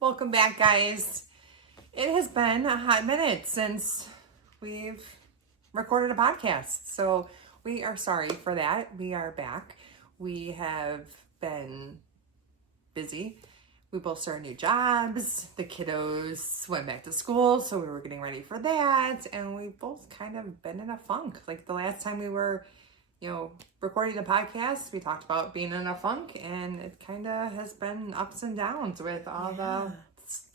Welcome back, guys. It has been a hot minute since we've recorded a podcast, so we are sorry for that. We are back. We have been busy. We both started new jobs. The kiddos went back to school, so we were getting ready for that, and we both kind of been in a funk. Like the last time we were recording the podcast, we talked about being in a funk, and it kind of has been ups and downs with all the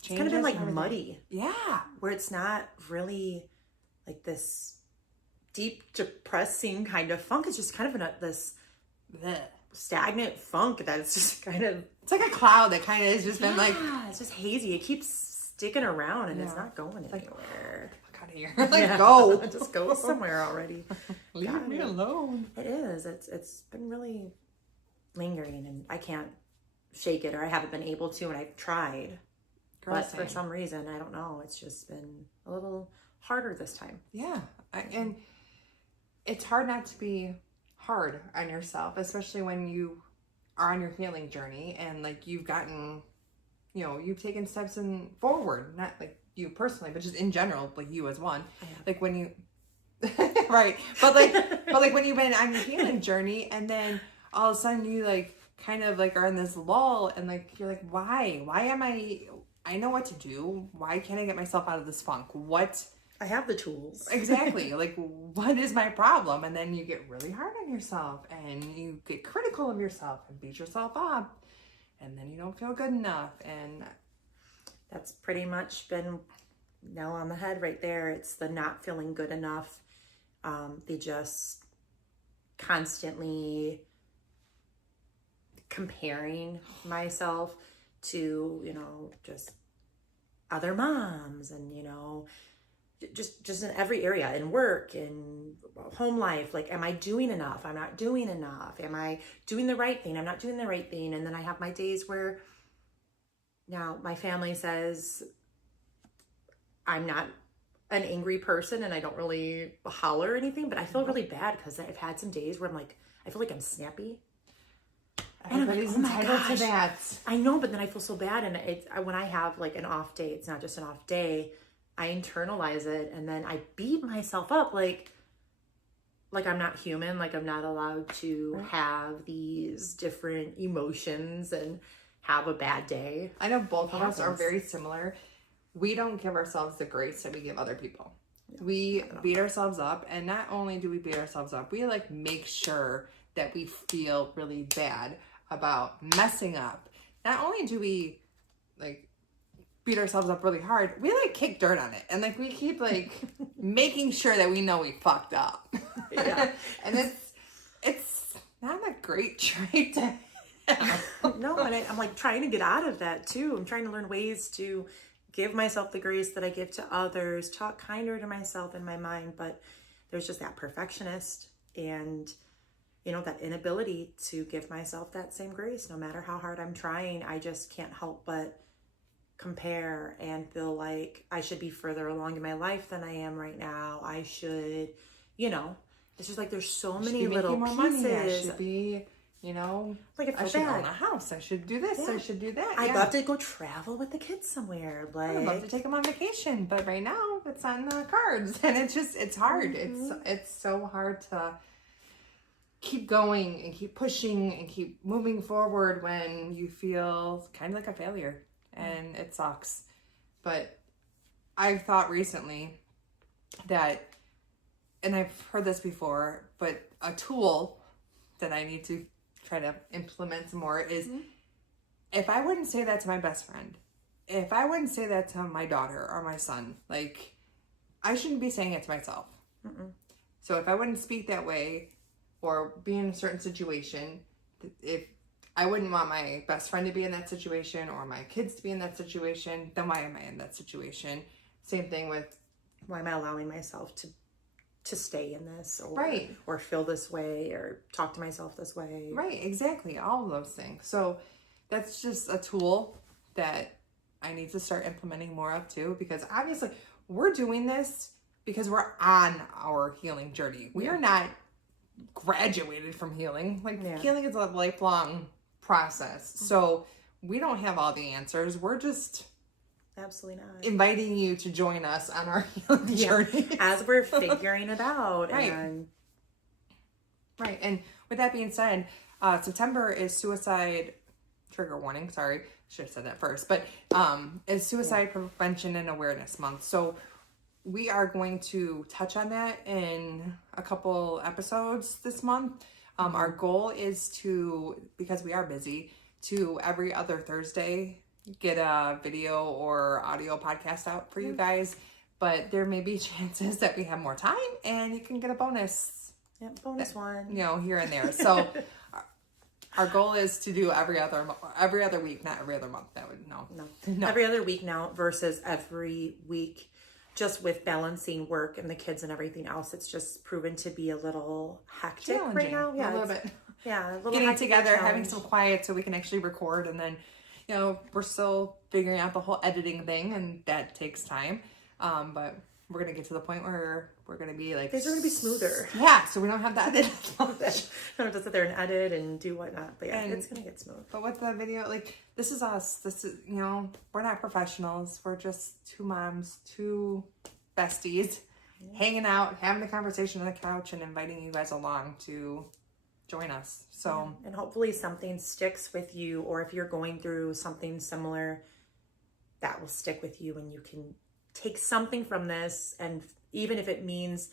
changes. It's kind of been like muddy. Yeah. Where it's not really like this deep, depressing kind of funk. It's just kind of this stagnant funk that it's just kind of... It's like a cloud that kind of has just been like... it's just hazy. It keeps sticking around and it's not going anywhere. Out of here. Like, go. Just go somewhere already. Leave me alone. It is. It's been really lingering and I can't shake it, or I haven't been able to, and I've tried. But for some reason, I don't know, it's just been a little harder this time. Yeah. And it's hard not to be hard on yourself, especially when you are on your healing journey and like you've gotten, you've taken steps forward, not like you personally, but just in general, like you as one. Like when you right. But like when you've been on your healing journey and then all of a sudden you like kind of like are in this lull and like you're like, why am I know what to do. Why can't I get myself out of this funk? I have the tools. Exactly. Like, what is my problem? And then you get really hard on yourself and you get critical of yourself and beat yourself up. And then you don't feel good enough. And that's pretty much been nail on the head right there. It's the not feeling good enough. They just constantly comparing myself to, just other moms and, just in every area, in work, in home life. Like, am I doing enough? I'm not doing enough. Am I doing the right thing? I'm not doing the right thing. And then I have my days where now my family says I'm not an angry person and I don't really holler or anything, but I feel really bad because I've had some days where I'm like, I feel like I'm snappy. Everybody's entitled to that. I know, but then I feel so bad. And when I have like an off day, it's not just an off day. I internalize it and then I beat myself up like I'm not human, like I'm not allowed to have these different emotions and have a bad day. I know both of us are very similar. We don't give ourselves the grace that we give other people. We beat ourselves up, and not only do we beat ourselves up, we like make sure that we feel really bad about messing up. Not only do we like beat ourselves up really hard, we like kick dirt on it. And like we keep like making sure that we know we fucked up. Yeah. And it's not a great trait to have. No, and I'm like trying to get out of that too. I'm trying to learn ways to give myself the grace that I give to others, talk kinder to myself in my mind, but there's just that perfectionist and that inability to give myself that same grace. No matter how hard I'm trying, I just can't help but compare and feel like I should be further along in my life than I am right now. I should, it's just like there's so many little pieces. Money. I should be, like I should own a house. I should do this. I should do that. I'd love to go travel with the kids somewhere. Like, I'd love to take them on vacation, but right now it's on the cards, and it's hard. Mm-hmm. It's so hard to keep going and keep pushing and keep moving forward when you feel kind of like a failure, and it sucks. But I've thought recently that, and I've heard this before, but a tool that I need to try to implement some more is if I wouldn't say that to my best friend, if I wouldn't say that to my daughter or my son, like I shouldn't be saying it to myself. So if I wouldn't speak that way or be in a certain situation, if I wouldn't want my best friend to be in that situation or my kids to be in that situation, then why am I in that situation? Same thing with, why am I allowing myself to stay in this or feel this way or talk to myself this way? Right, exactly. All of those things. So that's just a tool that I need to start implementing more of too, because obviously we're doing this because we're on our healing journey. We are not graduated from healing. Healing is a lifelong process. So we don't have all the answers. We're just absolutely not. Inviting you to join us on our healing journey. As we're figuring it out. Right. Right. And with that being said, September is suicide trigger warning. Sorry, should have said that first. But it's suicide prevention and awareness month. So we are going to touch on that in a couple episodes this month. Our goal is to, because we are busy, to every other Thursday get a video or audio podcast out for you guys. But there may be chances that we have more time and you can get a bonus. Yep, bonus one. You know, here and there. So our goal is to do every other week, not every other month. That would no. Every other week now versus every week. Just with balancing work and the kids and everything else, it's just proven to be a little hectic right now. Yeah, a little bit. Yeah, a little getting together, having some quiet so we can actually record, and then, you know, we're still figuring out the whole editing thing, and that takes time. But we're gonna get to the point where we're gonna be like things are gonna be smoother. Yeah, so we don't have that. Don't have to sit there and edit and do whatnot. But yeah, it's gonna get smooth. But with the video, like, this is us. This is, you know, we're not professionals. We're just two moms, two besties, hanging out, having a conversation on the couch, and inviting you guys along to join us. So and hopefully something sticks with you, or if you're going through something similar, that will stick with you, and you can take something from this. And even if it means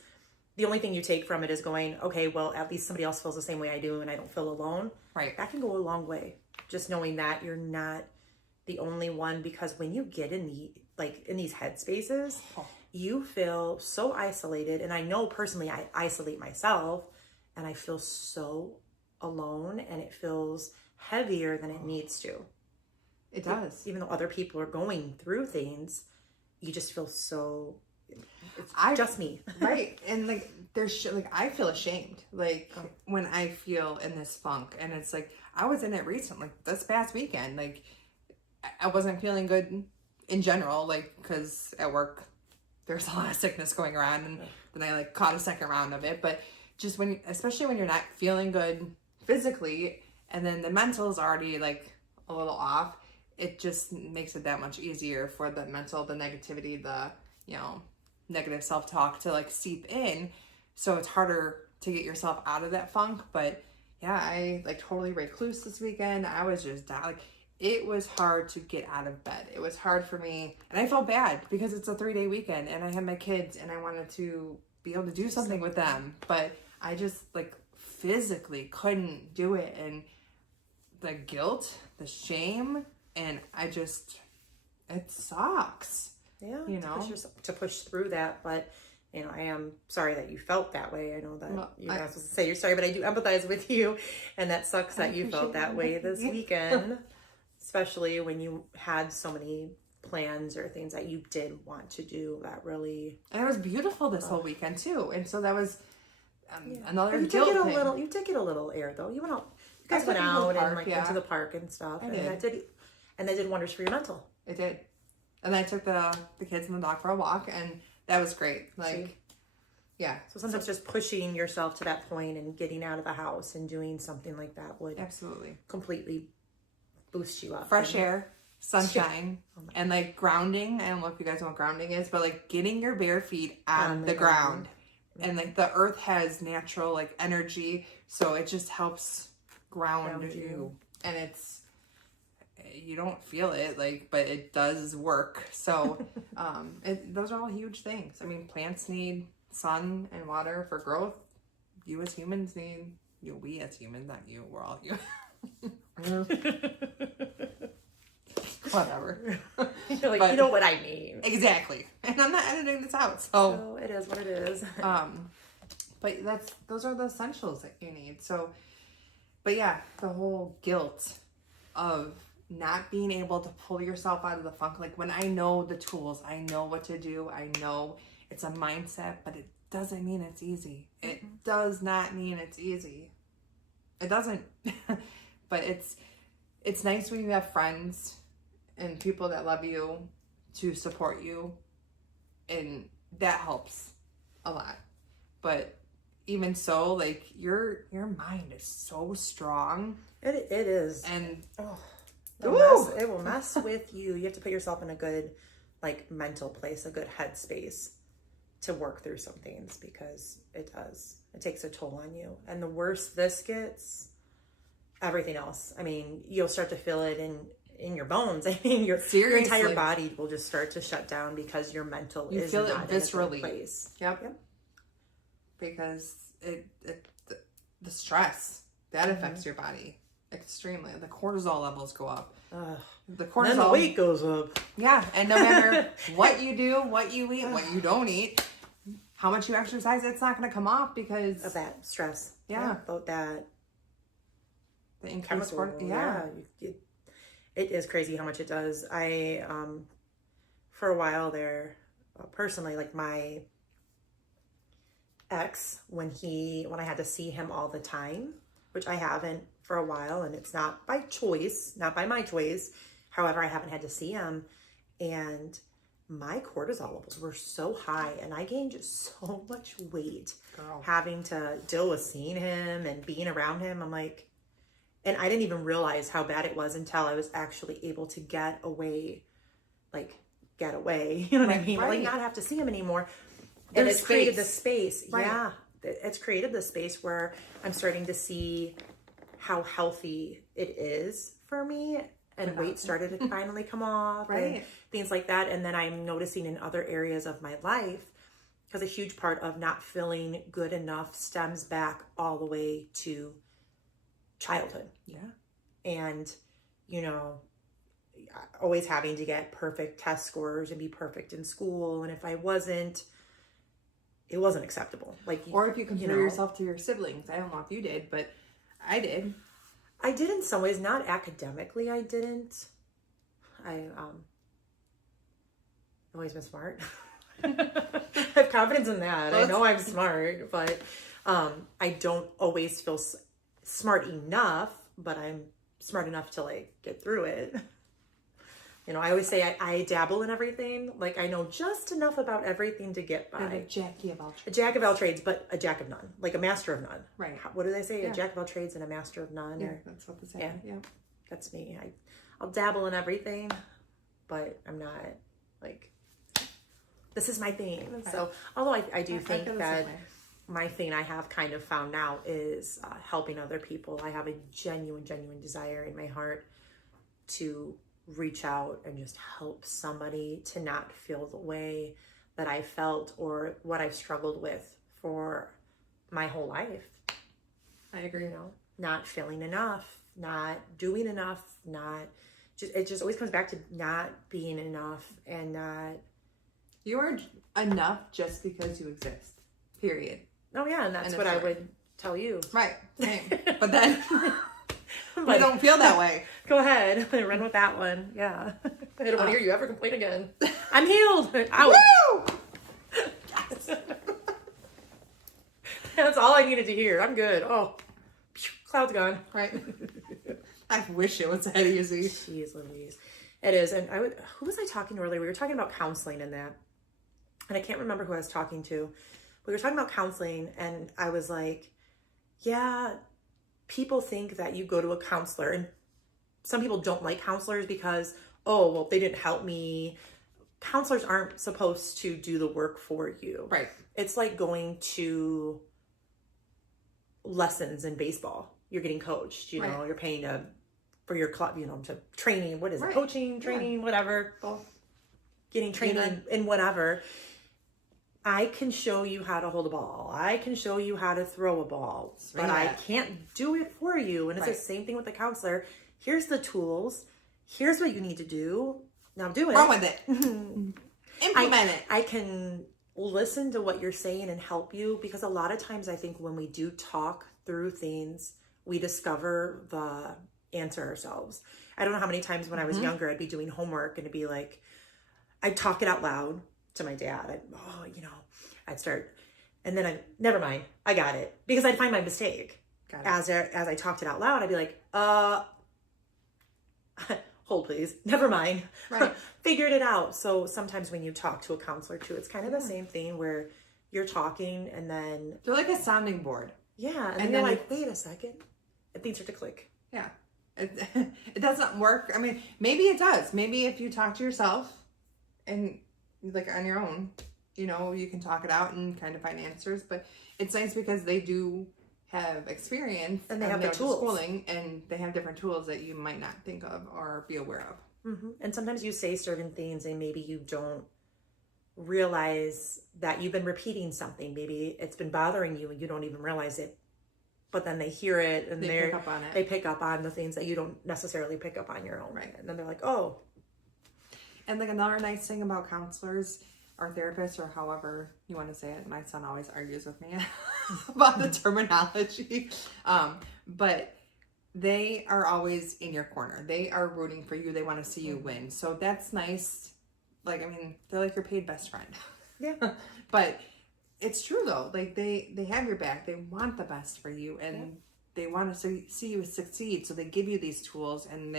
the only thing you take from it is going, okay, well, at least somebody else feels the same way I do and I don't feel alone. Right. That can go a long way. Just knowing that you're not the only one, because when you get in these headspaces, you feel so isolated. And I know personally I isolate myself and I feel so alone, and it feels heavier than it needs to. It does. Even though other people are going through things, you just feel so, it's just me. Right. And like, there's I feel ashamed, like, when I feel in this funk. And it's like, I was in it recently, this past weekend. Like, I wasn't feeling good in general, like, because at work there's a lot of sickness going around, and then I like caught a second round of it. But just especially when you're not feeling good physically, and then the mental's already like a little off, it just makes it that much easier for the negativity, the, you know, negative self-talk to like seep in. So it's harder to get yourself out of that funk. But yeah, I like totally recluse this weekend. I was just like, it was hard to get out of bed. It was hard for me. And I felt bad because it's a 3-day weekend and I had my kids and I wanted to be able to do something with them. But I just like physically couldn't do it. And the guilt, the shame, and it sucks. Yeah, you know, to push through that. But, you know, I am sorry that you felt that way. I know that you're not supposed to say you're sorry, but I do empathize with you. And that sucks that you felt that way this weekend, especially when you had so many plans or things that you did want to do that really. And it was beautiful this whole weekend too. And so that was another you guilt thing. You did get a little air though. You went out. You guys went out and like went to the park and stuff. And that did wonders for your mental. It did. And I took the kids and the dog for a walk, and that was great. Like, yeah. So sometimes just pushing yourself to that point and getting out of the house and doing something like that would absolutely completely boost you up. Fresh air, sunshine, and like grounding. I don't know if you guys know what grounding is, but like getting your bare feet on the ground. And like the earth has natural like energy, so it just helps ground you. And you don't feel it, like, but it does work. So those are all huge things. I mean, plants need sun and water for growth. You as humans need, we as humans, not you, we're all you. Whatever. You're like, you know what I mean. Exactly. And I'm not editing this out, so it is what it is. But those are the essentials that you need. So, but yeah, the whole guilt of not being able to pull yourself out of the funk. Like, when I know the tools, I know what to do. I know it's a mindset, but it doesn't mean it's easy. It does not mean it's easy. It doesn't. But it's nice when you have friends and people that love you to support you, and that helps a lot. But even so, like, your mind is so strong. It is. And It will mess with you. You have to put yourself in a good, like, mental place, a good headspace to work through some things, because it does. It takes a toll on you. And the worse this gets, everything else. I mean, you'll start to feel it in your bones. I mean, your entire body will just start to shut down because your mental is feel not it viscerally. in a good place. Yep. Because the stress that affects your body extremely. The cortisol levels go up. The cortisol, then the weight goes up. Yeah, and no matter what you do, what you eat, what you don't eat, how much you exercise, it's not going to come off because of that stress. Yeah, about that. The increased cortisol. Yeah, it is crazy how much it does. I for a while there, personally, like my ex, when I had to see him all the time, which I haven't for a while, and it's not by choice, not by my choice. However, I haven't had to see him, and my cortisol levels were so high, and I gained so much weight having to deal with seeing him and being around him. I'm like, and I didn't even realize how bad it was until I was actually able to get away. You know what I mean? Like, not have to see him anymore. And it's created the space. Right. Yeah. It's created the space where I'm starting to see how healthy it is for me, and weight started to finally come off and things like that. And then I'm noticing in other areas of my life, because a huge part of not feeling good enough stems back all the way to childhood. Yeah. And, you know, always having to get perfect test scores and be perfect in school. And if I wasn't, it wasn't acceptable. Like, or if you compare yourself to your siblings. I don't know if you did, but I did. I did in some ways, not academically. I didn't. I've always been smart. I have confidence in that. I know I'm smart, but I don't always feel smart enough, but I'm smart enough to, like, get through it. You know, I always say I dabble in everything. Like, I know just enough about everything to get by. A jack of all trades. A jack of all trades, but a jack of none. Like a master of none. Right. What do they say? A jack of all trades and a master of none? Yeah, that's what they say. Yeah. That's me. I'll dabble in everything, but I'm not, like, this is my thing. Okay. So, although I do think that my thing I have kind of found out is helping other people. I have a genuine desire in my heart to reach out and just help somebody to not feel the way that I felt or what I've struggled with for my whole life. I agree. You know, not feeling enough, not doing enough, it just always comes back to not being enough and not. You are enough just because you exist. Period. Oh yeah, and that's what I would tell you. Right. Same. But then I don't feel that way. Go ahead. Run with that one. Yeah. I don't want to hear you ever complain again. I'm healed. Out. Woo! Yes. That's all I needed to hear. I'm good. Oh, cloud's gone. Right. I wish it was that easy. Jeez Louise. It is. And who was I talking to earlier? We were talking about counseling and that. And I can't remember who I was talking to. We were talking about counseling, and I was like, yeah, people think that you go to a counselor, and some people don't like counselors because, oh, well, they didn't help me. Counselors aren't supposed to do the work for you. Right. It's like going to lessons in baseball. You're getting coached, you know, you're paying for your club, you know, to training. What is it? Coaching, training, whatever. Both. Getting training in whatever. I can show you how to hold a ball. I can show you how to throw a ball, but I can't do it for you. And it's the same thing with the counselor. Here's the tools. Here's what you need to do. Now do it. Run with it. Implement it. I can listen to what you're saying and help you, because a lot of times I think when we do talk through things, we discover the answer ourselves. I don't know how many times when I was younger, I'd be doing homework and it'd be like, I'd talk it out loud to my dad. I'd start, and then never mind, I got it, because I'd find my mistake. As I talked it out loud, I'd be like, hold please, never mind. Right. Figured it out. So sometimes when you talk to a counselor too, it's kind of the same thing where you're talking and then... They're like a sounding board. Yeah. And then you're like, wait a second. And things start to click. Yeah. it doesn't work. I mean, maybe it does. Maybe if you talk to yourself and like on your own, you know, you can talk it out and kind of find answers. But it's nice because they do have experience and they have the tools, schooling, and they have different tools that you might not think of or be aware of. Mm-hmm. And sometimes you say certain things and maybe you don't realize that you've been repeating something. Maybe it's been bothering you and you don't even realize it, but then they hear it and they pick up on it. They pick up on the things that you don't necessarily pick up on your own. Right. And then they're like, oh. And like another nice thing about counselors or therapists, or however you want to say it, my son always argues with me about the terminology, but they are always in your corner. They are rooting for you. They want to see you win. So that's nice. Like, I mean, they're like your paid best friend. Yeah. But it's true though. Like they have your back. They want the best for you, and they want to see you succeed. So they give you these tools, and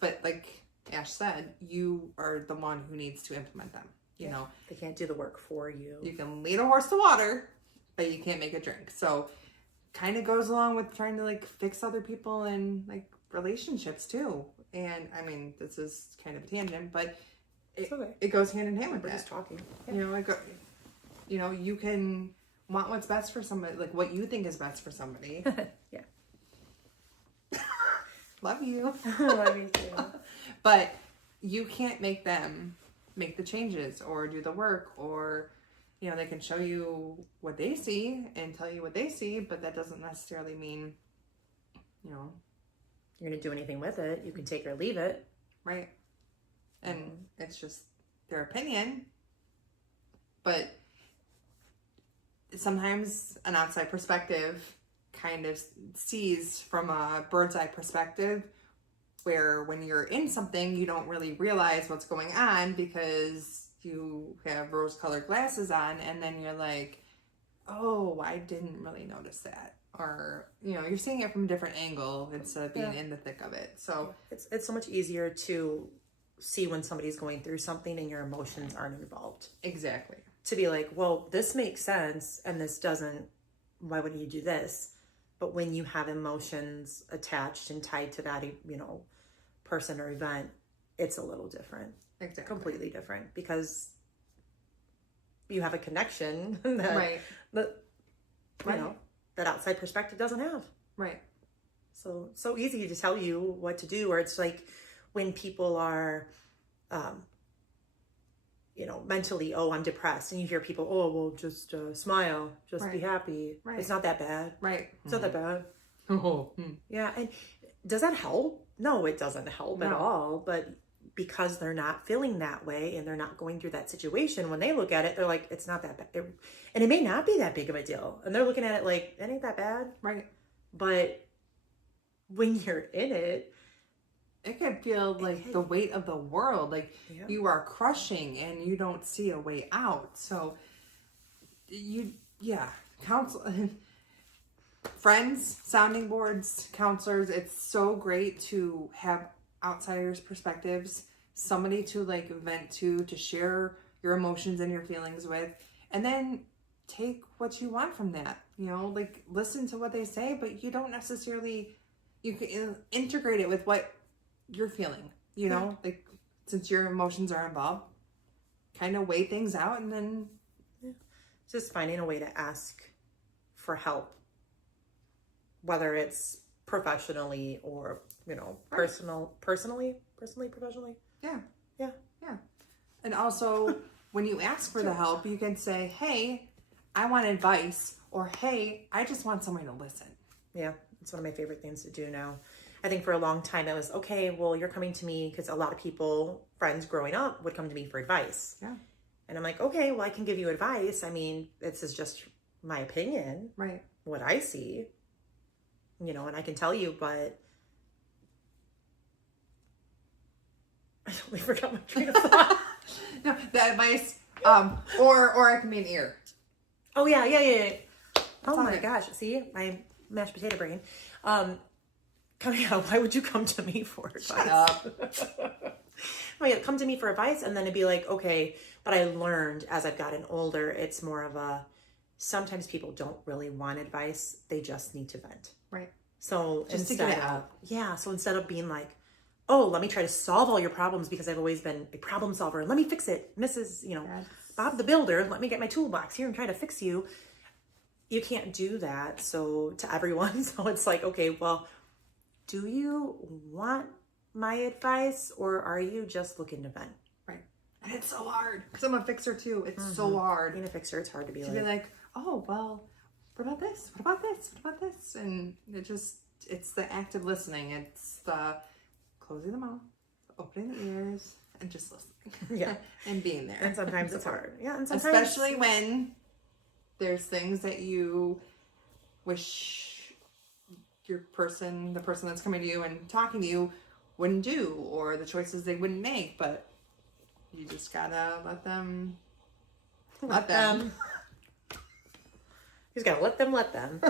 but like Ash said, you are the one who needs to implement them. You know, they can't do the work for you. You can lead a horse to water, but you can't make it drink. So kind of goes along with trying to like fix other people and like relationships too. And I mean, this is kind of a tangent, but it goes hand in hand with We're that. just talking. Yeah. You can want what's best for somebody, like what you think is best for somebody. Yeah. Love you. Love you too. But you can't make them make the changes or do the work, or they can show you what they see and tell you what they see, but that doesn't necessarily mean you're gonna do anything with it. You can take it or leave it, right? And it's just their opinion. But sometimes an outside perspective kind of sees from a bird's eye perspective, where when you're in something, you don't really realize what's going on because you have rose-colored glasses on, and then you're like, oh, I didn't really notice that. Or, you're seeing it from a different angle instead of being in the thick of it. So it's so much easier to see when somebody's going through something and your emotions aren't involved. Exactly. To be like, well, this makes sense and this doesn't. Why would you do this? But when you have emotions attached and tied to that, person or event, it's a little different. Exactly. Completely different, because you have a connection that that outside perspective doesn't have. Right. So easy to tell you what to do, or it's like when people are mentally, oh, I'm depressed, and you hear people, oh, well, just smile, just be happy. Right. It's not that bad. Right. It's not that bad. Oh. Yeah. And does that help? No, it doesn't help at all. But because they're not feeling that way and they're not going through that situation, when they look at it, they're like, it's not that bad. And it may not be that big of a deal. And they're looking at it like, it ain't that bad. Right. But when you're in it, it can feel like the weight of the world. Like you are crushing and you don't see a way out. So counsel, friends, sounding boards, counselors. It's so great to have outsiders' perspectives, somebody to like vent to share your emotions and your feelings with, and then take what you want from that. Like listen to what they say, but you don't necessarily, you can integrate it with what you're feeling, like since your emotions are involved, kind of weigh things out, and then just finding a way to ask for help, whether it's professionally or personally, professionally. Yeah. And also when you ask for the help, you can say, hey, I want advice, or hey, I just want someone to listen. Yeah, it's one of my favorite things to do now. I think for a long time it was, okay, well, you're coming to me, because a lot of people, friends growing up, would come to me for advice. Yeah. And I'm like, okay, well, I can give you advice. I mean, this is just my opinion. Right. What I see, and I can tell you, but I totally forgot my train of thought. No, the advice, or it can be an ear. Oh, yeah. Oh my gosh. See, my mashed potato brain. Coming out, why would you come to me for advice? Shut up. Oh, yeah, come to me for advice, and then it'd be like, okay, but I learned as I've gotten older, it's more of sometimes people don't really want advice. They just need to vent. Right. So Just to get it out. So instead of being like, oh, let me try to solve all your problems because I've always been a problem solver. Let me fix it. Mrs., Bob the Builder, let me get my toolbox here and try to fix you. You can't do that. So to everyone. So it's like, okay, well, do you want my advice or are you just looking to vent? Right. And it's so hard because I'm a fixer too. It's so hard. Being a fixer, it's hard to be oh, well, what about this? What about this? What about this? And it's the active listening. It's the closing the mouth, opening the ears, and just listening. Yeah. And being there. And sometimes it's hard. Yeah. And sometimes, especially when there's things that you wish the person that's coming to you and talking to you wouldn't do, or the choices they wouldn't make, but you just gotta let them. You just gotta let them.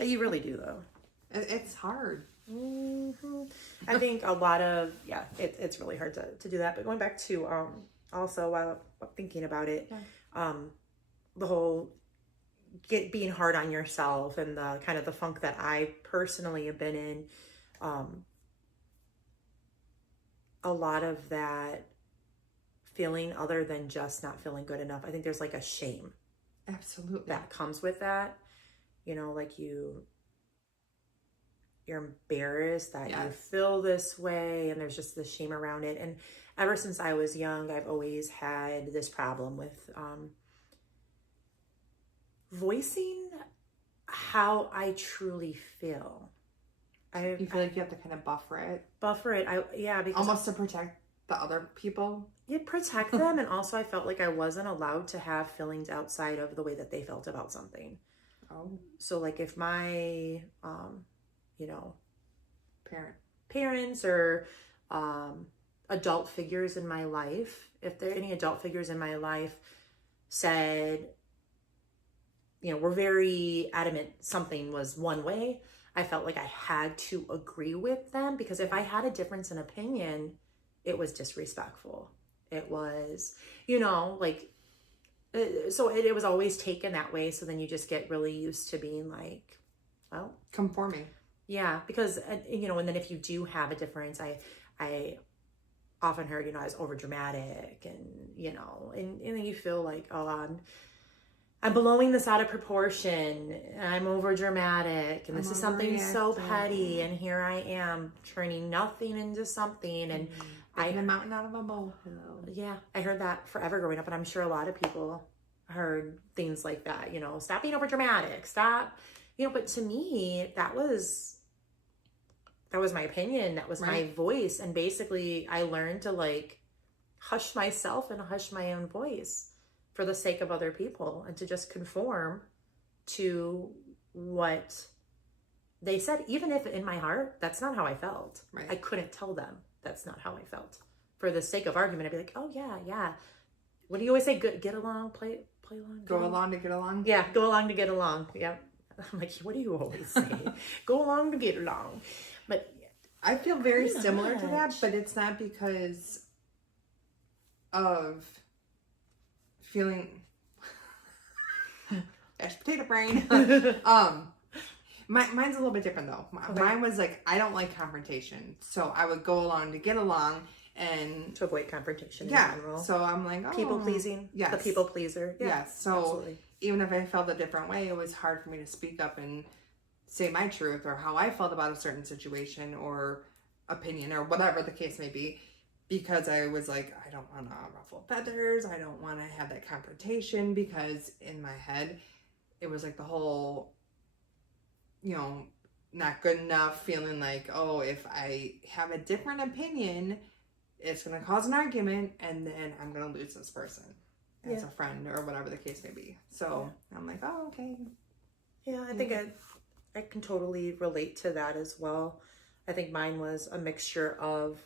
You really do, though. It's hard. Mm-hmm. I think a lot of, it's really hard to do that. But going back to, also while thinking about it, the whole being hard on yourself and the kind of the funk that I personally have been in, a lot of that feeling other than just not feeling good enough. I think there's like a shame. Absolutely. That comes with that. Like you're embarrassed that you feel this way, and there's just this shame around it. And ever since I was young, I've always had this problem with voicing how I truly feel. You feel like you have to kind of buffer it. Because almost to protect the other people. You protect them, and also I felt like I wasn't allowed to have feelings outside of the way that they felt about something. Oh. So like if my parents or adult figures in my life, if there are any adult figures in my life said, we're very adamant something was one way, I felt like I had to agree with them, because if I had a difference in opinion, it was disrespectful. It was, so it was always taken that way. So then you just get really used to being like, well, conforming. Yeah, because, and then if you do have a difference, I often heard, I was over dramatic and, and you feel like, oh, I'm blowing this out of proportion. I'm over dramatic, and this is something so petty, and here I am turning nothing into something, and making a mountain out of a molehill. Yeah, I heard that forever growing up, and I'm sure a lot of people heard things like that. Stop being over dramatic. Stop. But to me, that was my opinion. That was my voice, and basically, I learned to hush myself and hush my own voice for the sake of other people, and to just conform to what they said, even if in my heart, that's not how I felt. Right. I couldn't tell them that's not how I felt. For the sake of argument, I'd be like, oh yeah. What do you always say? Good, get along, play along. Go along to get along? Yeah, go along to get along. Yeah. I'm like, what do you always say? Go along to get along. But I feel very similar to that, but it's not because of feeling mashed potato brain. Mine's a little bit different though. Mine was like, I don't like confrontation, so I would go along to get along and to avoid confrontation. In general. So I'm like, people pleasing. Yes, the people pleaser. Yeah, yes. So absolutely. Even if I felt a different way, it was hard for me to speak up and say my truth or how I felt about a certain situation or opinion or whatever the case may be. Because I was like, I don't want to ruffle feathers. I don't want to have that confrontation, because in my head, it was like the whole, not good enough feeling like, oh, if I have a different opinion, it's going to cause an argument and then I'm going to lose this person as a friend or whatever the case may be. So I'm like, oh, okay. Yeah, I think I can totally relate to that as well. I think mine was a mixture of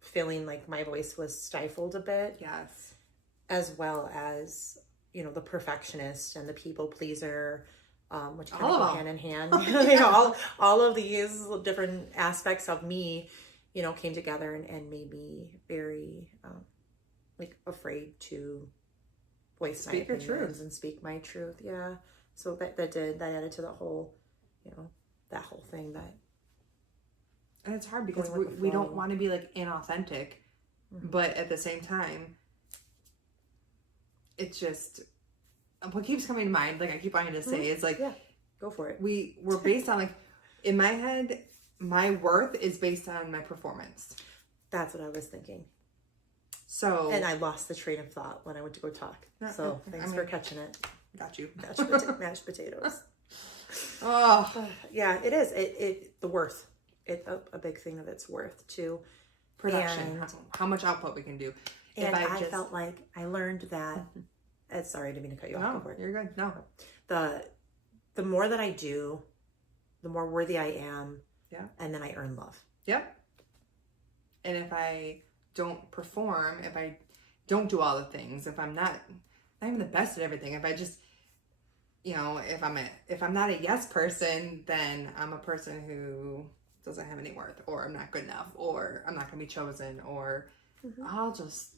feeling like my voice was stifled a bit. Yes. As well as, the perfectionist and the people pleaser, which kind all of go hand in hand. all of these different aspects of me, came together and made me very, afraid to voice my opinions and speak my truth. Yeah. So that added to the whole, that whole thing that And it's hard because Going with the we don't flow. want to be like inauthentic, but at the same time, it's just what keeps coming to mind. Like I keep wanting to say is like, yeah, go for it. We're based on like in my head, my worth is based on my performance. That's what I was thinking. So And I lost the train of thought when I went to go talk. So thanks for catching it. Got you. Mashed potatoes. Oh, Yeah, it is. The worth. It's a big thing of its worth too. production. And- How much output we can do. And I felt like I learned that. Sorry, I didn't mean to cut you off. No, Go for it. you're good. No. The more that I do, the more worthy I am. Yeah. And then I earn love. Yep. And if I don't perform, if I don't do all the things, if I'm not even the best at everything, if I just, if I'm not a yes person, then I'm a person who doesn't have any worth, or I'm not good enough, or I'm not going to be chosen, or I'll just.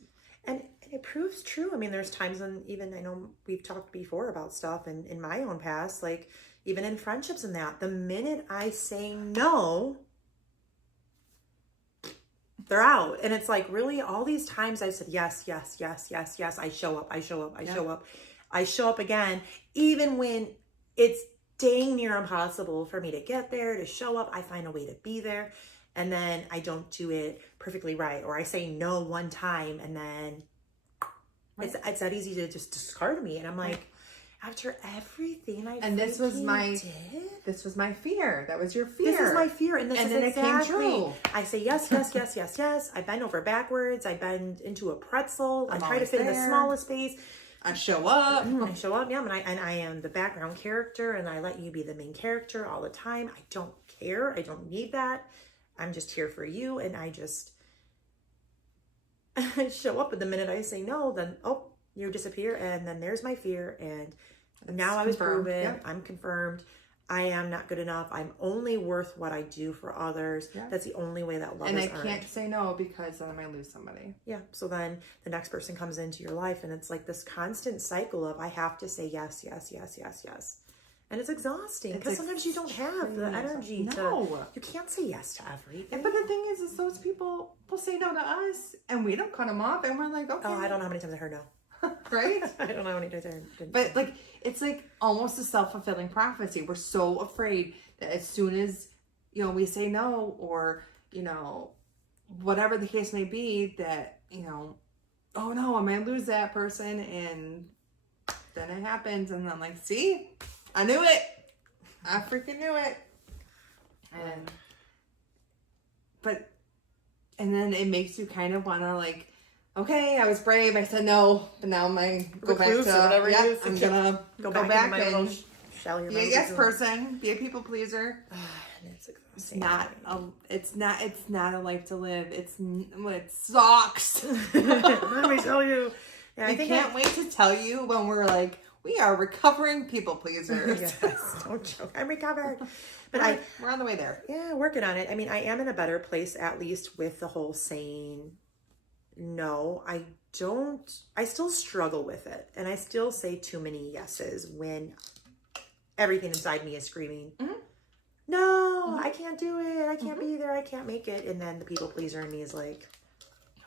And it proves true. I mean, there's times when even I know we've talked before about stuff and in my own past, like even in friendships and that, the minute I say no, they're out. And it's like, really, all these times I've said yes, yes, yes, yes, yes. I show up, I show up, I show up. I show up again, even when it's dang near impossible for me to get there, to show up. I find a way to be there. And then I don't do it perfectly right. Or I say no one time and then it's that easy to just discard me. And I'm like, after everything I And this was my fear. That was your fear. This is my fear. And this is then exactly. it came true. I say yes, yes, yes, yes, yes. I bend over backwards. I bend into a pretzel. I try to fit in the smallest space. I show up. I show up, yeah, and I am the background character, and I let you be the main character all the time. I don't care. I don't need that. I'm just here for you, and I just show up. But the minute I say no, then you disappear, and then there's my fear, and now I was proven. Yep. I'm confirmed. I am not good enough. I'm only worth what I do for others. Yeah. That's the only way that love is earned. And I can't say no because then I might lose somebody. Yeah. So then the next person comes into your life and it's like this constant cycle of I have to say yes, yes, yes, yes, yes. And it's exhausting because sometimes you don't have the energy you can't say yes to everything. But the thing is those people will say no to us and we don't cut them off and we're like, okay. Oh, I don't know how many times I heard no. Right? I don't know how many times I heard. But like, it's like almost a self-fulfilling prophecy. We're so afraid that as soon as, we say no or, whatever the case may be that, oh no, I might lose that person. And then it happens. And I'm like, see, I knew it. I freaking knew it. And then it makes you kind of want to like, okay, I was brave. I said no, but now I'm going to go back to whatever I'm going to go back and be a yes person, be a people pleaser. It's exhausting. It's not a life to live. It sucks. Let me tell you. Yeah, I can't wait to tell you when we're like, we are recovering people pleasers. Yes, don't joke. I'm recovered. But we're on the way there. Yeah, working on it. I mean, I am in a better place, at least with the whole saying no. I still struggle with it. And I still say too many yeses when everything inside me is screaming, no, I can't do it. I can't be there. I can't make it. And then the people pleaser in me is like,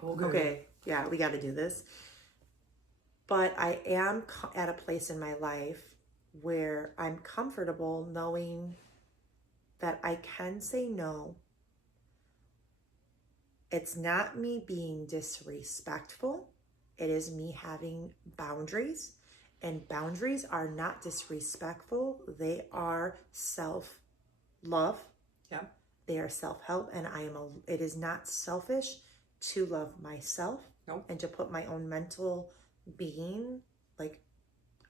okay, yeah, we got to do this. But I am at a place in my life where I'm comfortable knowing that I can say no. It's not me being disrespectful. It is me having boundaries. And boundaries are not disrespectful. They are self-love. Yeah. They are self-help. And it is not selfish to love myself. Nope. And to put my own mental being like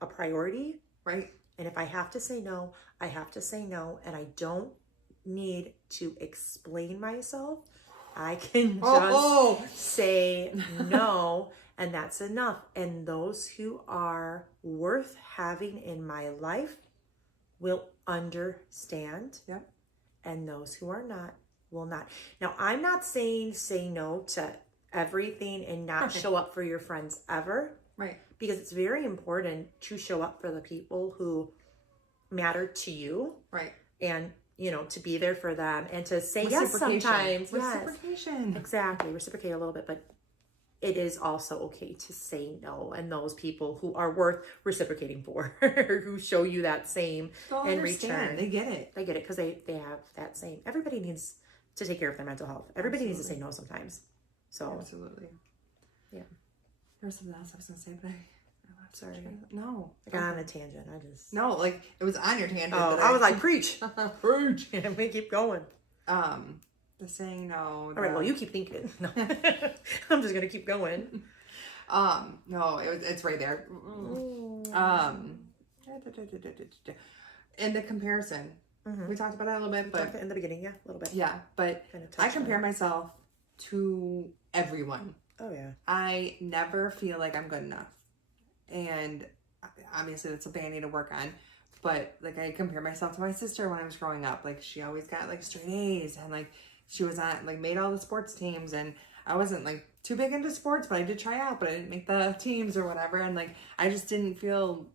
a priority. Right. And if I have to say no, I have to say no. And I don't need to explain myself. I can just say no, and that's enough. And those who are worth having in my life will understand. Yeah. And those who are not will not. Now, I'm not saying say no to everything and not show up for your friends ever. Right. Because it's very important to show up for the people who matter to you. Right. And you know, to be there for them and to say yes sometimes. Reciprocation. Yes, exactly. Reciprocate a little bit, but it is also okay to say no. And those people who are worth reciprocating for, who show you that same in return. They get it. They get it because they have that same. Everybody needs to take care of their mental health. Everybody needs to say no sometimes. So absolutely. Yeah. There was something else I was going to say, but I'm sorry. No. I got on a tangent. No, like it was on your tangent. Oh, I was like, preach. Preach. And we keep going. The saying no. All right, well, you keep thinking. No. I'm just going to keep going. No, it's right there. In the comparison. We talked about that a little bit, but in the beginning, yeah, a little bit. Yeah, but I compare myself to everyone. Oh, yeah. I never feel like I'm good enough. And obviously that's something I need to work on. But like I compare myself to my sister when I was growing up. Like she always got like straight A's and like she was on like made all the sports teams, and I wasn't like too big into sports, but I did try out, but I didn't make the teams or whatever. And like I just didn't feel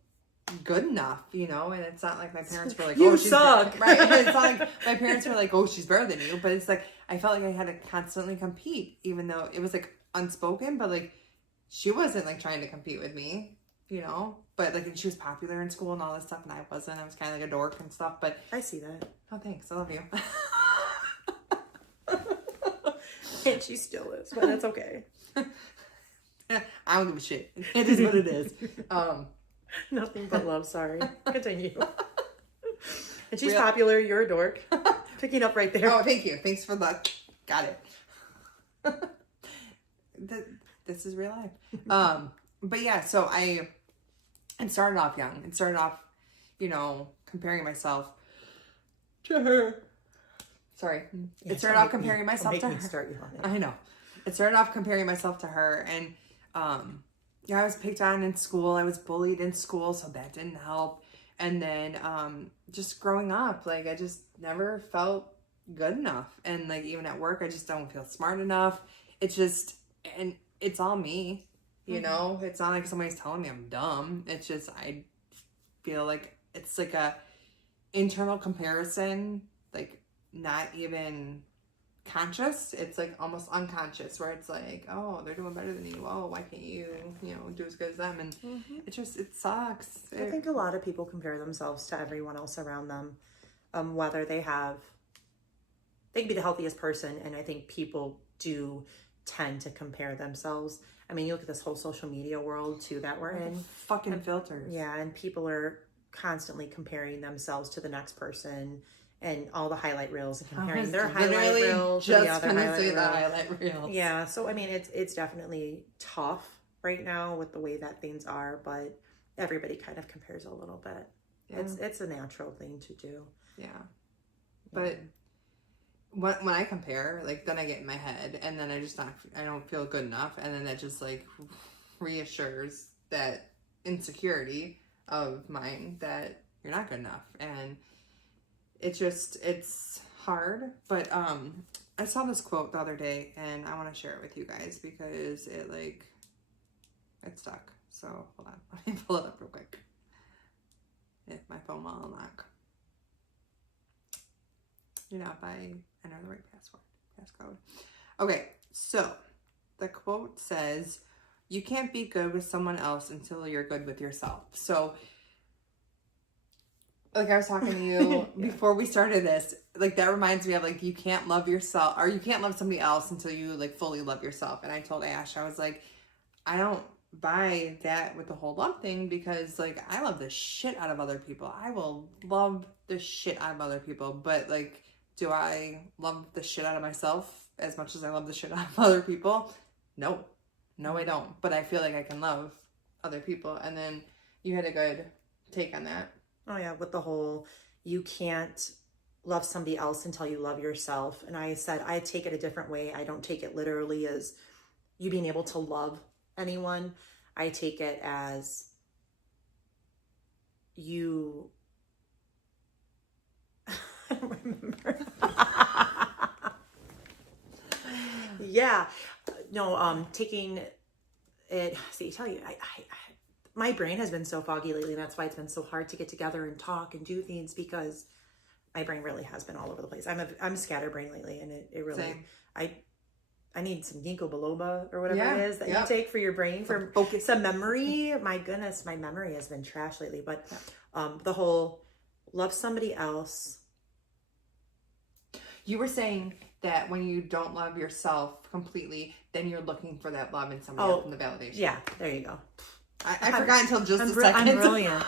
good enough, you know. And it's not like my parents were like, you oh, she's suck. Right. It's not like my parents were like, oh, she's better than you. But it's like I felt like I had to constantly compete, even though it was like unspoken, but like she wasn't like trying to compete with me, you know. But like she was popular in school and all this stuff, and I wasn't. I was kind of like a dork and stuff. But I see that. Oh, thanks. I love you. And she still is, but that's okay. I don't give a shit. It is what it is. Nothing but love. Sorry. Continue. And she's popular. You're a dork. Picking up right there. Oh, thank you. Thanks for the. Got it. This is real life. But yeah, so I started off young and started off, you know, comparing myself to her. Sorry. Yeah, it started off comparing myself to her. Start you on it. I know. It started off comparing myself to her, and yeah, I was picked on in school. I was bullied in school, so that didn't help. And then just growing up, like I just never felt good enough. And like even at work, I just don't feel smart enough. It's just, and it's all me, you know? It's not like somebody's telling me I'm dumb. It's just, I feel like it's like a internal comparison, like not even conscious. It's like almost unconscious, where it's like, oh, they're doing better than you. Oh, why can't you, you know, do as good as them? And it just, it sucks. I think a lot of people compare themselves to everyone else around them, whether they can be the healthiest person, and I think people do tend to compare themselves. I mean, you look at this whole social media world too that we're in. Fucking filters. Yeah, and people are constantly comparing themselves to the next person, and all the highlight reels, and comparing their highlight reels to the other highlight reels. Yeah, so I mean, it's definitely tough right now with the way that things are, but everybody kind of compares a little bit. Yeah. It's a natural thing to do. Yeah, but when I compare, like then I get in my head, and then I don't feel good enough, and then that just like reassures that insecurity of mine that you're not good enough. And it's hard. But I saw this quote the other day, and I want to share it with you guys because it stuck. So hold on, let me pull it up real quick. If my phone will unlock. You're not by enter the right passcode. Okay, so the quote says, "You can't be good with someone else until you're good with yourself." So, like I was talking to you before we started this, like that reminds me of like you can't love yourself, or you can't love somebody else until you like fully love yourself. And I told Ash, I was like, I don't buy that with the whole love thing, because like I love the shit out of other people. I will love the shit out of other people, but like, do I love the shit out of myself as much as I love the shit out of other people? No, I don't. But I feel like I can love other people. And then you had a good take on that. Oh yeah, with the whole, you can't love somebody else until you love yourself. And I said, I take it a different way. I don't take it literally as you being able to love anyone. I take it as you... I don't remember. Yeah. No, taking it... See, tell you, I my brain has been so foggy lately, and that's why it's been so hard to get together and talk and do things, because my brain really has been all over the place. I'm scatterbrained lately, and it really, Same. I need some ginkgo biloba or whatever Yeah, it is that you yep. take for your brain for Focus. some memory. My goodness, my memory has been trash lately. But the whole love somebody else. You were saying that when you don't love yourself completely, then you're looking for that love in somebody else in the validation. Yeah, there you go. I forgot until just a second. I'm brilliant.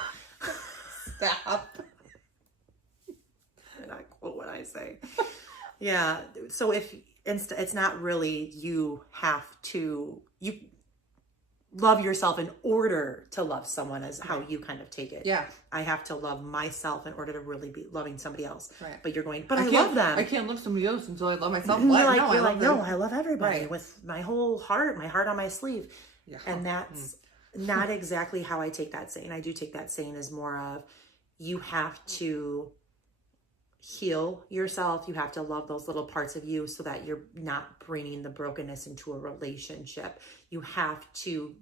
Stop. And I quote what I say. Yeah. So if it's not really you love yourself in order to love someone, is how you kind of take it. Yeah. I have to love myself in order to really be loving somebody else. Right. But you're going, but I love them. I can't love somebody else until I love myself. You're like, no, I love everybody Right. with my whole heart, my heart on my sleeve. Yeah. And that's not exactly how I take that saying. I do take that saying as more of, you have to heal yourself. You have to love those little parts of you so that you're not bringing the brokenness into a relationship. You have to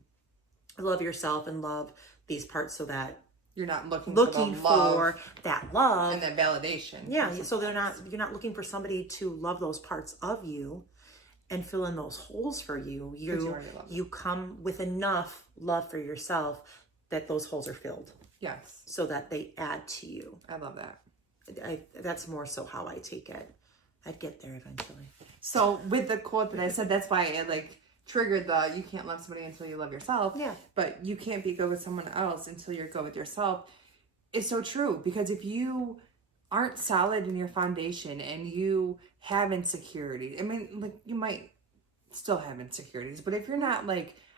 love yourself and love these parts so that you're not looking for that love and that validation. Yeah. So you're not looking for somebody to love those parts of you and fill in those holes for you. You come with enough love for yourself that those holes are filled. Yes. So that they add to you. I love that. That's more so how I take it. I'd get there eventually. So with the quote that I said, that's why it triggered the, you can't love somebody until you love yourself. Yeah. But you can't be good with someone else until you're good with yourself. It's so true, because if you aren't solid in your foundation and you have insecurity, I mean, you might still have insecurities, but if you're not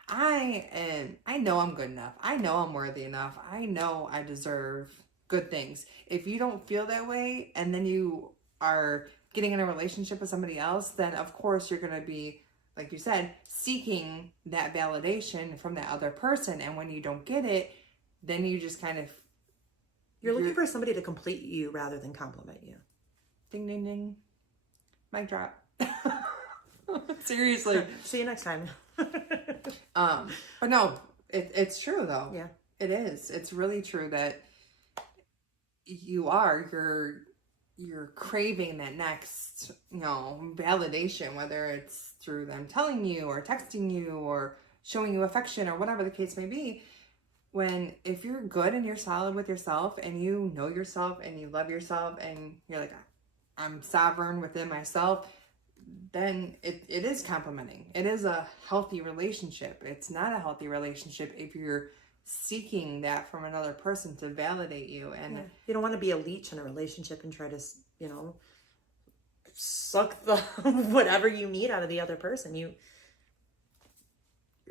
I know I'm good enough. I know I'm worthy enough. I know I deserve good things. If you don't feel that way and then you are getting in a relationship with somebody else, then of course you're going to be, like you said, seeking that validation from that other person. And when you don't get it, then you just kind of... You're looking for somebody to complete you rather than compliment you. Ding, ding, ding. Mic drop. Seriously. See you next time. But no, it's true though. Yeah. It is. It's really true that you're craving that next, validation, whether it's through them telling you or texting you or showing you affection or whatever the case may be. If you're good and you're solid with yourself and you know yourself and you love yourself and you're like, I'm sovereign within myself, then it is complimenting. It is a healthy relationship. It's not a healthy relationship if you're seeking that from another person to validate you. And you don't want to be a leech in a relationship and try to, suck the whatever you need out of the other person. You're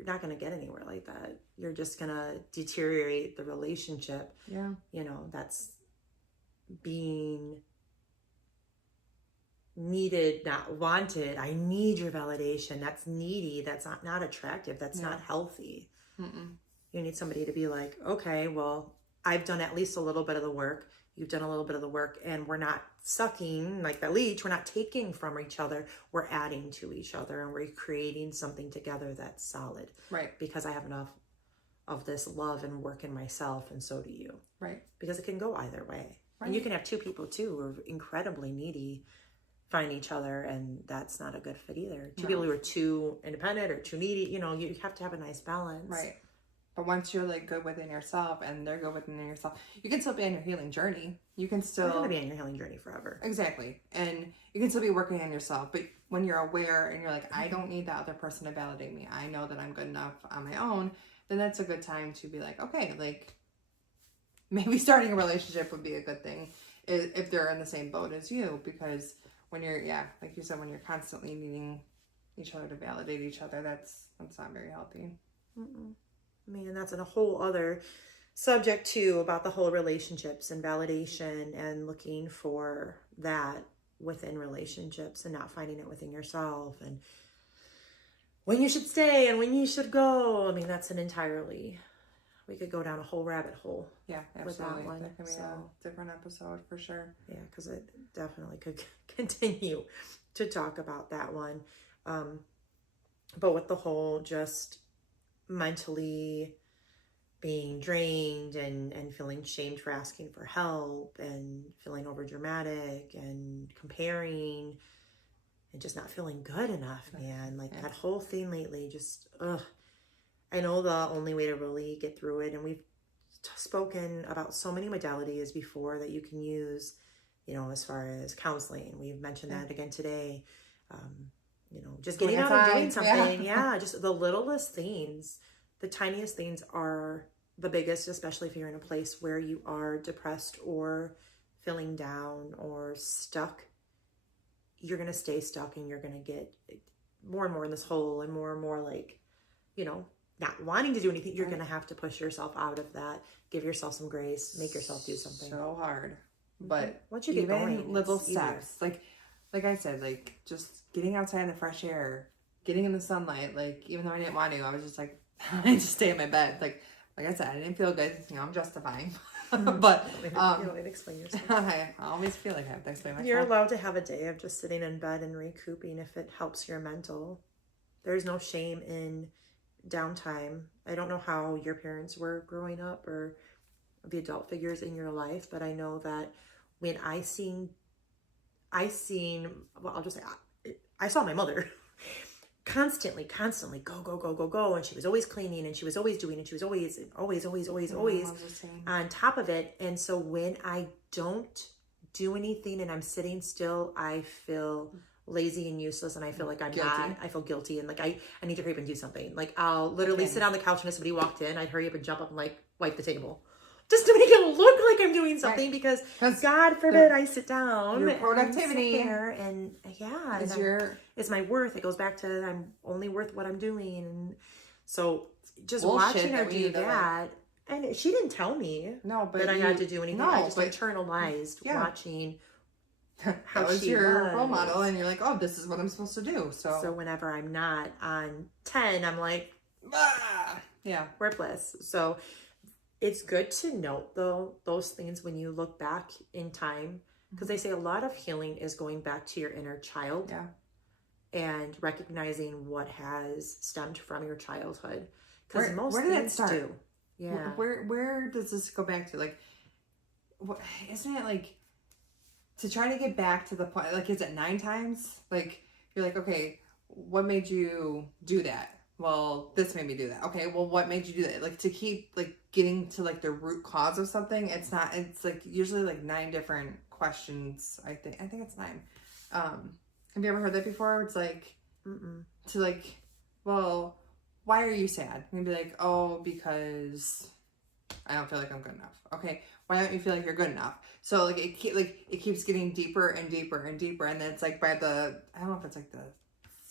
not going to get anywhere like that. You're just going to deteriorate the relationship. Yeah. That's being needed, not wanted. I need your validation. That's needy. That's not attractive. That's not healthy. Mm-mm. You need somebody to be like, okay, well, I've done at least a little bit of the work. You've done a little bit of the work, and we're not sucking like the leech. We're not taking from each other. We're adding to each other, and we're creating something together that's solid. Right. Because I have enough of this love and work in myself, and so do you. Right. Because it can go either way. Right. And you can have two people too who are incredibly needy, find each other, and that's not a good fit either. Two people who are too independent or too needy, you have to have a nice balance. Right. But once you're good within yourself and they're good within yourself, you can still be on your healing journey. You can still... You're going to be on your healing journey forever. Exactly. And you can still be working on yourself. But when you're aware and you're like, I don't need the other person to validate me. I know that I'm good enough on my own. Then that's a good time to be like, okay, maybe starting a relationship would be a good thing if they're in the same boat as you. Because when you're, like you said, when you're constantly needing each other to validate each other, that's not very healthy. Mm-mm. I mean, that's a whole other subject too, about the whole relationships and validation and looking for that within relationships and not finding it within yourself, and when you should stay and when you should go. I mean, that's we could go down a whole rabbit hole. Yeah, absolutely. With that one. That can be a different episode for sure. Yeah, because it definitely could continue to talk about that one. But with the whole just mentally being drained and feeling shamed for asking for help and feeling over dramatic and comparing and just not feeling good enough, man. Like that whole thing lately, just, I know the only way to really get through it, and we've spoken about so many modalities before that you can use, you know, as far as counseling. We've mentioned that again today. You know, just getting out and doing something. Yeah, just the littlest things, the tiniest things are the biggest, especially if you're in a place where you are depressed or feeling down or stuck. You're going to stay stuck and you're going to get more and more in this hole and more like, you know, not wanting to do anything. You're going to have to push yourself out of that. Give yourself some grace. Make yourself do something. So hard. But once you get going, little steps, like I said, like just getting outside in the fresh air, getting in the sunlight, like even though I didn't want to, I was just like, I just stay in my bed. Like I said, I didn't feel good. You know, I'm justifying. But you don't need to explain yourself. I always feel like I have to explain myself. You're allowed to have a day of just sitting in bed and recouping if it helps your mental. There's no shame in downtime. I don't know how your parents were growing up or the adult figures in your life, but I know that when I well, I'll just say, I saw my mother constantly go. And she was always cleaning and she was always doing, and she was always on top of it. And so when I don't do anything and I'm sitting still, I feel lazy and useless, and I feel like I feel guilty, and like I need to hurry up and do something. Like I'll literally sit on the couch, and if somebody walked in, I'd hurry up and jump up and like wipe the table, just to make it look like I'm doing something, because God forbid I sit down. Your productivity and it's my worth. It goes back to I'm only worth what I'm doing, and so just watching her do that. And she didn't tell me that I had to do anything. I just internalized watching how that was she your role model, and you're like, oh, this is what I'm supposed to do. So whenever I'm not on 10, I'm like, worthless. So it's good to note though those things when you look back in time, because they say a lot of healing is going back to your inner child and recognizing what has stemmed from your childhood. Because most where did it start? Do. Yeah. Where does this go back to? Like, isn't it like to try to get back to the point? Like, is it 9 times? Like, you're like, okay, what made you do that? Well, this made me do that. Okay, well, what made you do that? Like, to keep like getting to like the root cause of something. It's like usually like 9 different questions. I think it's 9. Have you ever heard that before? It's like to like, well, why are you sad? And you'd be like, oh, because I don't feel like I'm good enough. Okay, why don't you feel like you're good enough? So like it keeps getting deeper and deeper and deeper, and then it's like by the, I don't know if it's like the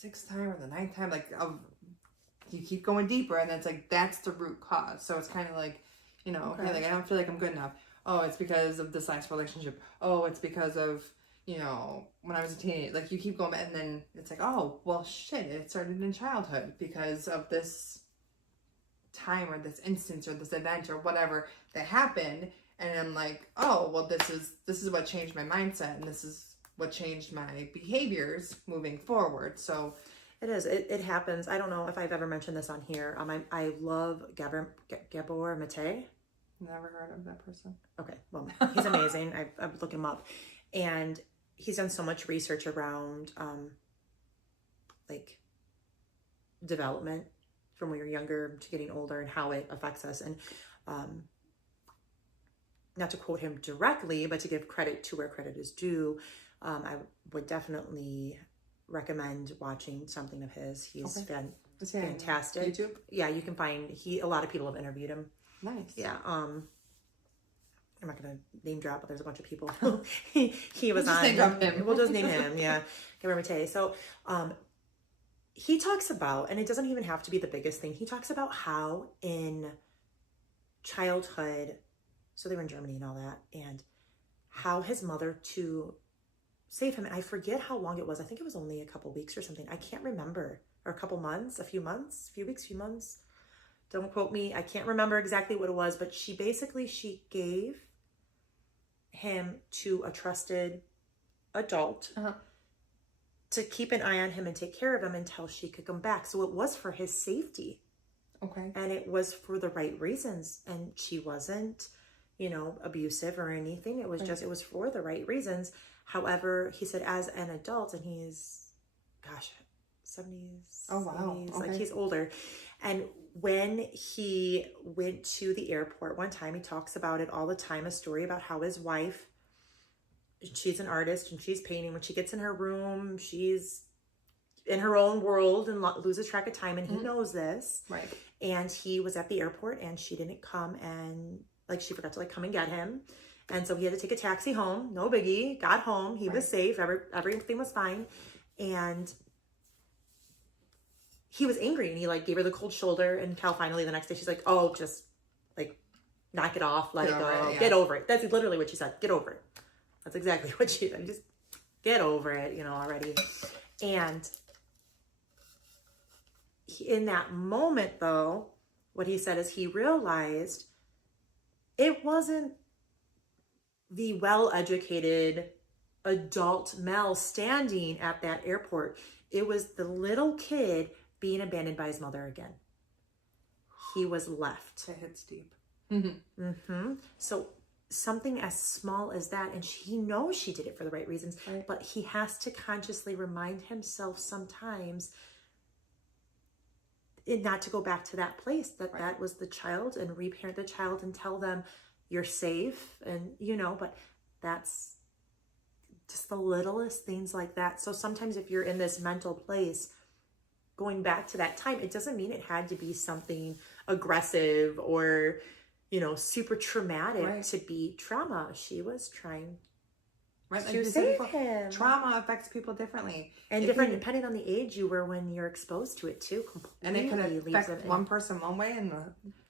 6th time or the 9th time, like you keep going deeper, and then it's like that's the root cause. So it's kind of like, you know, okay, like I don't feel like I'm good enough. Oh, it's because of this last relationship. Oh, it's because of, you know, when I was a teenager. Like you keep going, and then it's like, oh, well, shit, it started in childhood because of this time or this instance or this event or whatever that happened. And I'm like, oh, well, this is what changed my mindset, and this is what changed my behaviors moving forward. So it is. It happens. I don't know if I've ever mentioned this on here. I love Gabor Mate. Never heard of that person. Okay, well, he's amazing. I've looked him up, and he's done so much research around like development from when you're younger to getting older and how it affects us. And not to quote him directly, but to give credit to where credit is due, I would definitely recommend watching something of his. He's fantastic. YouTube? Yeah, you can find a lot of people have interviewed him. Nice. Yeah. I'm not gonna name drop, but there's a bunch of people. he was on. Name drop him. We'll just name him. Yeah, Gabor Mate. So, he talks about, and it doesn't even have to be the biggest thing. He talks about how in childhood, so they were in Germany and all that, and how his mother to save him. And I forget how long it was. I think it was only a couple weeks or something. I can't remember, or a couple months, a few weeks. Don't quote me. I can't remember exactly what it was, but she gave him to a trusted adult to keep an eye on him and take care of him until she could come back. So it was for his safety. Okay. Okay. And it was for the right reasons. And she wasn't, abusive or anything. It was Right. just, it was for the right reasons. However, he said as an adult, and he's, 70s. Oh, wow. 80s, Okay. like he's older. And when he went to the airport one time, he talks about it all the time, a story about how his wife, she's an artist and she's painting. When she gets in her room, she's in her own world and loses track of time. And he knows this. Right. And he was at the airport and she didn't come, and she forgot to come and get him. And so he had to take a taxi home. No biggie. Got home. He was safe. Everything was fine. And he was angry, and he gave her the cold shoulder. And Cal finally the next day, she's like, "Oh, just knock it off, let it go, get over it." That's literally what she said. Get over it. That's exactly what she said. Just get over it, already. And in that moment, though, what he said is he realized it wasn't the well-educated adult Mel standing at that airport. It was the little kid being abandoned by his mother again. He was left. That hits deep. So something as small as that, and he knows she did it for the right reasons, but he has to consciously remind himself sometimes not to go back to that place, that was the child, and reparent the child and tell them you're safe, and but that's just the littlest things like that. So sometimes if you're in this mental place, going back to that time, it doesn't mean it had to be something aggressive or super traumatic to be trauma. She was trying to save him. Trauma affects people differently. And depending on the age you were when you're exposed to it too. And it could affect one person one way and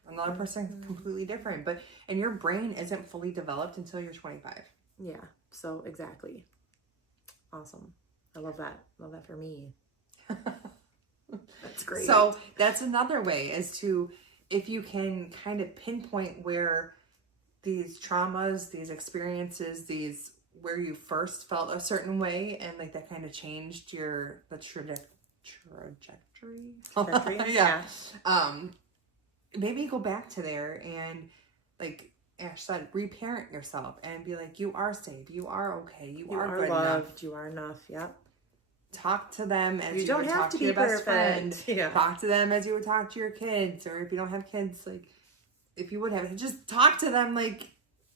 another person completely different. And your brain isn't fully developed until you're 25. Yeah, so exactly. Awesome. I love that. Love that for me. That's great. So that's another way, is to, if you can kind of pinpoint where these traumas, these experiences, where you first felt a certain way, and that kind of changed the trajectory. Yeah. Maybe go back to there and Ash said, reparent yourself and be like, you are safe, you are okay, you are good loved enough. You are enough. Yep. Talk to them as you don't would have talk to to be your best perfect. friend. Yeah. Talk to them as you would talk to your kids, or if you don't have kids, if you would have, just talk to them like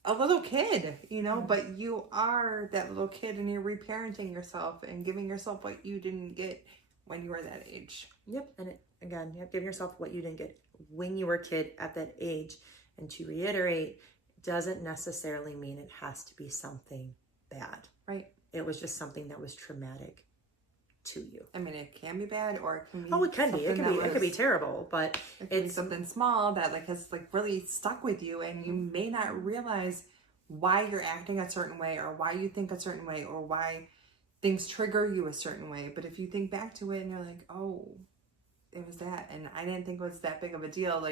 a little kid, but you are that little kid, and you're reparenting yourself and giving yourself what you didn't get when you were that age. Yep. And again, you have to give yourself what you didn't get when you were a kid at that age. And to reiterate, doesn't necessarily mean it has to be something bad. Right. It was just something that was traumatic to you. I mean, it can be bad, or it can be. Oh, it can be. It could be terrible, but it's something small that has really stuck with you, and you may not realize why you're acting a certain way, or why you think a certain way, or why things trigger you a certain way. But if you think back to it and you're like, oh, it was that, and I didn't think it was that big of a deal,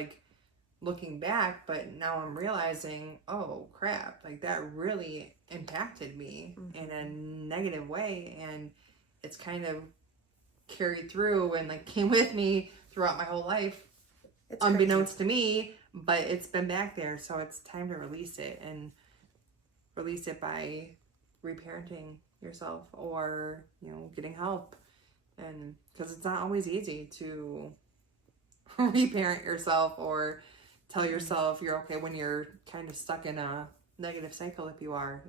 looking back, but now I'm realizing, oh crap, that really impacted me in a negative way, and it's kind of carried through and came with me throughout my whole life. It's unbeknownst to me, but it's been back there, so it's time to release it, and release it by reparenting yourself, or getting help. And because it's not always easy to reparent yourself or tell yourself you're okay when you're kind of stuck in a negative cycle, if you are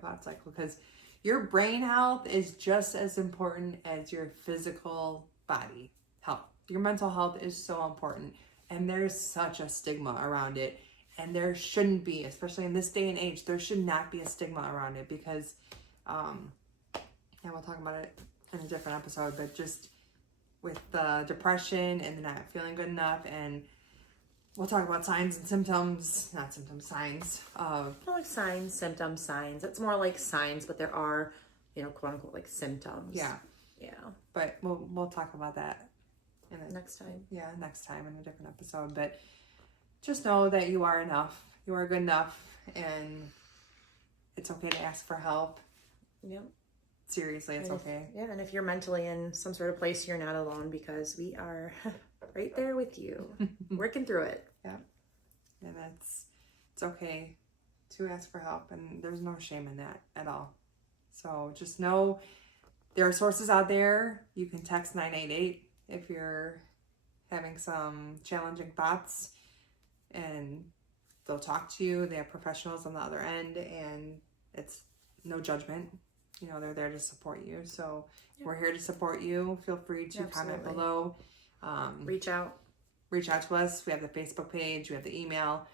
thought cycle, because your brain health is just as important as your physical body health. Your mental health is so important, and there's such a stigma around it, and there shouldn't be, especially in this day and age. There should not be a stigma around it, because we'll talk about it in a different episode, but just with the depression and the not feeling good enough, and we'll talk about signs and symptoms, not symptoms, signs of... Not like signs, symptoms, signs. It's more like signs, but there are, quote unquote, symptoms. Yeah. Yeah. But we'll talk about that next time. Yeah, next time in a different episode. But just know that you are enough. You are good enough, and it's okay to ask for help. Yep. Seriously, it's okay. Yeah, and if you're mentally in some sort of place, you're not alone, because we are right there with you, working through it. Yeah. And it's okay to ask for help, and there's no shame in that at all. So just know there are sources out there. You can text 988 if you're having some challenging thoughts, and they'll talk to you. They have professionals on the other end, and it's no judgment. You know, they're there to support you. So we're here to support you. Feel free to comment below. Reach out to us. We have the Facebook page. We have the email.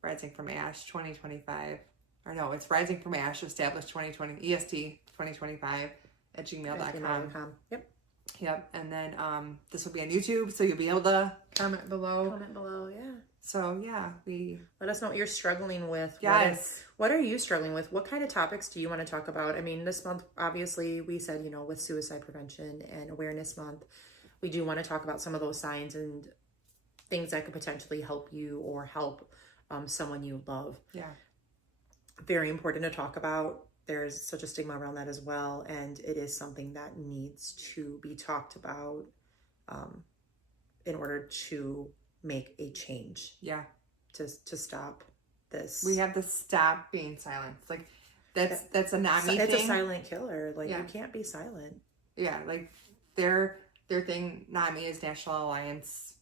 Rising from Ash 2025. Or no, it's Rising from Ash established 2020 EST 2025 at gmail.com. Yep. And then this will be on YouTube, so you'll be able to comment below. Yeah. So yeah, let us know what you're struggling with. Yes. What are you struggling with? What kind of topics do you want to talk about? I mean, this month, obviously, we said, you know, with Suicide Prevention and Awareness Month, we do want to talk about some of those signs and things that could potentially help you or help someone you love. Yeah. Very important to talk about. There's such a stigma around that as well, and it is something that needs to be talked about in order to make a change. Yeah. To stop this. We have to stop being silent. Like that's a NAMI thing. It's a silent killer. Like you can't be silent. Yeah, like their thing, NAMI, is National Alliance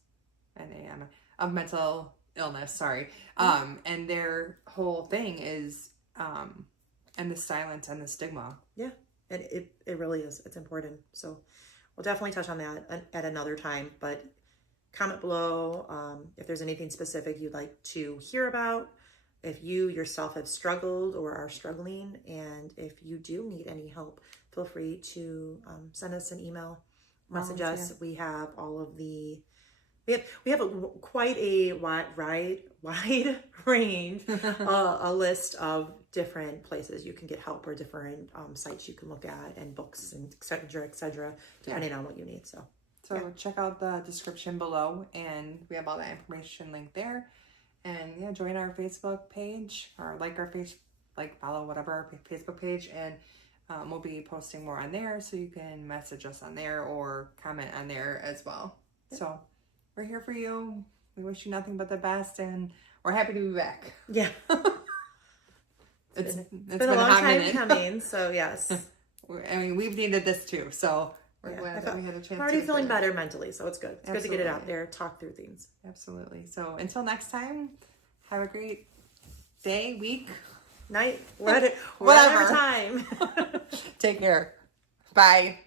of Mental Illness, sorry. And their whole thing is and the silence and the stigma. Yeah. And it really is. It's important. So we'll definitely touch on that at another time, but comment below if there's anything specific you'd like to hear about, if you yourself have struggled or are struggling, and if you do need any help, feel free to send us an email, message us. We have all of the we have quite a wide range, a list of different places you can get help or different sites you can look at, and books and et cetera, depending on what you need. So check out the description below, and we have all that information linked there. And join our Facebook page, or follow whatever our Facebook page, and we'll be posting more on there, so you can message us on there or comment on there as well. Yeah. So we're here for you. We wish you nothing but the best, and we're happy to be back. Yeah. It's been a long time coming, so yes. I mean, we've needed this too, so we're glad that we had a chance. I'm already feeling better mentally, so it's good. It's good to get it out there, talk through things. Absolutely. So until next time, have a great day, week, night, whatever time. Take care. Bye.